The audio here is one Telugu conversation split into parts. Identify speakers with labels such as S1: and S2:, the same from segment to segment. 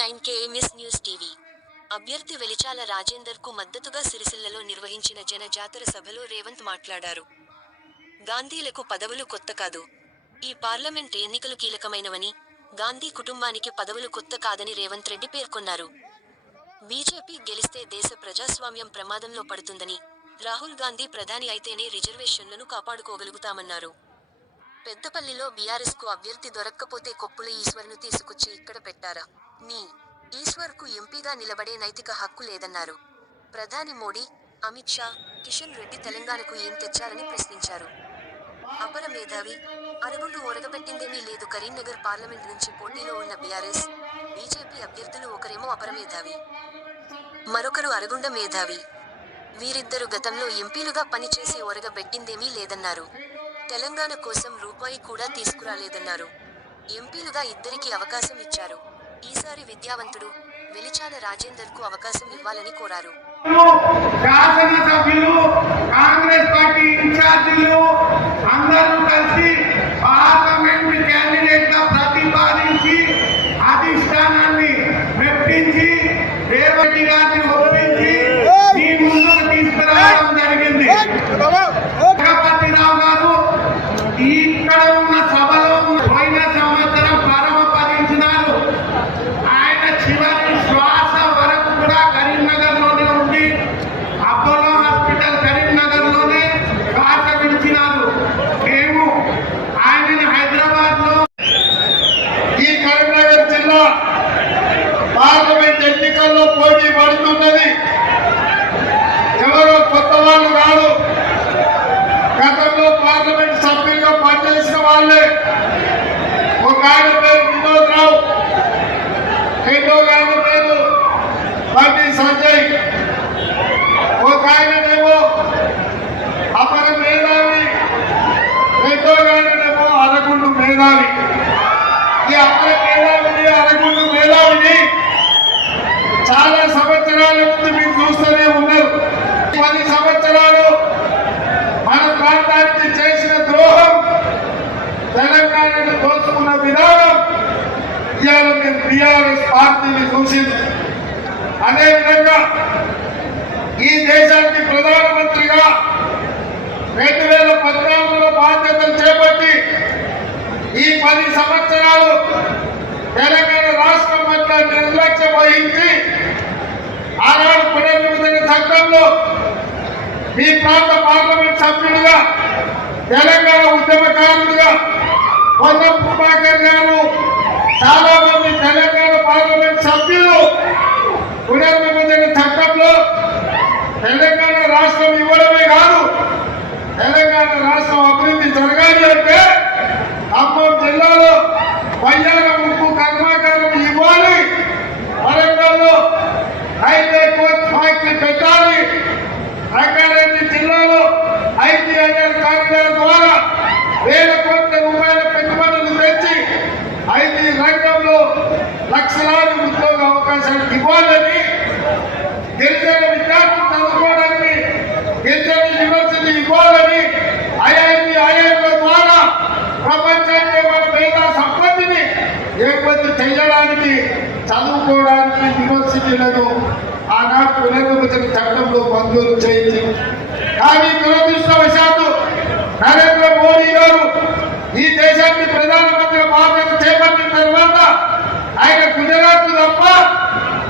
S1: Nine KMS news TV. అభ్యర్థి వెలిచాల రాజేందర్కు మద్దతుగా సిరిసిల్లలో నిర్వహించిన జన జాతర సభలో రేవంత్ మాట్లాడారు. గాంధీలకు పదవులు కొత్త కాదు. ఈ పార్లమెంట్ ఎన్నికలు కీలకమైనవని గాంధీ కుటుంబానికి పదవులు కొత్త కాదని రేవంత్ రెడ్డి పేర్కొన్నారు. బీజేపీ గెలిస్తే దేశ ప్రజాస్వామ్యం ప్రమాదంలో పడుతుందని రాహుల్ గాంధీ ప్రధాని అయితేనే రిజర్వేషన్లను కాపాడుకోగలుగుతామన్నారు. పెద్దపల్లిలో బీఆర్ఎస్కు అభ్యర్థి దొరక్కపోతే కొప్పుల ఈశ్వర్ను తీసుకొచ్చి ఇక్కడ పెట్టారా? నీ ఈశ్వర్కు ఎంపీగా నిలబడే నైతిక హక్కు లేదన్నారు. ప్రధాని మోడీ అమిత్ షా కిషన్ రెడ్డి తెలంగాణకు ఏం తెచ్చారని ప్రశ్నించారు. అపర మేధావి అరగుండు ఒరగబెట్టిందేమీ లేదు కరీంనగర్ పార్లమెంట్ నుంచి పోటీలో ఉన్న బీఆర్ఎస్ బీజేపీ అభ్యర్థులు ఒకరేమో అపర మేధావి. మరొకరు అరగుండ మేధావి. వీరిద్దరు గతంలో ఎంపీలుగా పనిచేసి ఒరగబెట్టిందేమీ లేదన్నారు. తెలంగాణ కోసం రూపాయి కూడా తీసుకురాలేదన్నారు. ఎంపీలుగా ఇద్దరికి అవకాశం ఇచ్చారు. ఈసారి విద్యావంతుడు వెలిచాల రాజేందర్కు అవకాశం ఇవ్వాలని కోరారు.
S2: శాసనసభ్యులు కాంగ్రెస్ పార్టీ ఇన్ఛార్జీలు ఎన్నికల్లో పోటీ పడుతున్నది. ఎవరో కొత్త వాళ్ళు కాదు గతంలో పార్లమెంట్ సభ్యులుగా పనిచేసిన వాళ్ళే. ఒక ఆయన పేరు వినోద్ రావు రెండో ఆయన పేరు బండి సంజయ్. ఒక ఆయననేమో అపర మేధావి రెండో ఆయననేమో అరగుండు మేధావి. ఈ అపర మేధావి అరగుండు మేధావిని చాలా సంవత్సరాల నుంచి మీరు చూస్తూనే ఉన్నారు. పది సంవత్సరాలు మన ప్రాంతానికి చేసిన ద్రోహం తెలంగాణను దోచుకున్న విధానం ఇవాళ మీరు టిఆర్ఎస్ పార్టీని చూసింది అదేవిధంగా ఈ దేశానికి ప్రధానమంత్రిగా రెండు వేల పద్నాలుగులో బాధ్యతలు చేపట్టి ఈ పది సంవత్సరాలు తెలంగాణ రాష్ట్రం పట్ల నిర్లక్ష్యం వహించి ఆనాడు పునర్విభజన చట్టంలో మీ ప్రాంత పార్లమెంట్ సభ్యుడిగా తెలంగాణ ఉద్యమకారుడిగా పొన్నం ప్రభాకర్ గారు చాలా మంది తెలంగాణ పార్లమెంట్ సభ్యులు పునర్విభజన చట్టంలో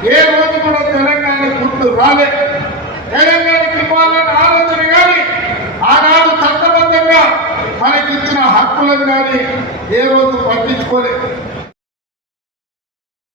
S2: ఏ రోజు కూడా తెలంగాణ గుర్తు రాలే. తెలంగాణకి ఇవ్వాలన్న ఆలోచన కానీ ఆనాడు చట్టబద్ధంగా మనకి ఇచ్చిన హక్కులను కానీ ఏ రోజు పట్టించుకోలేదు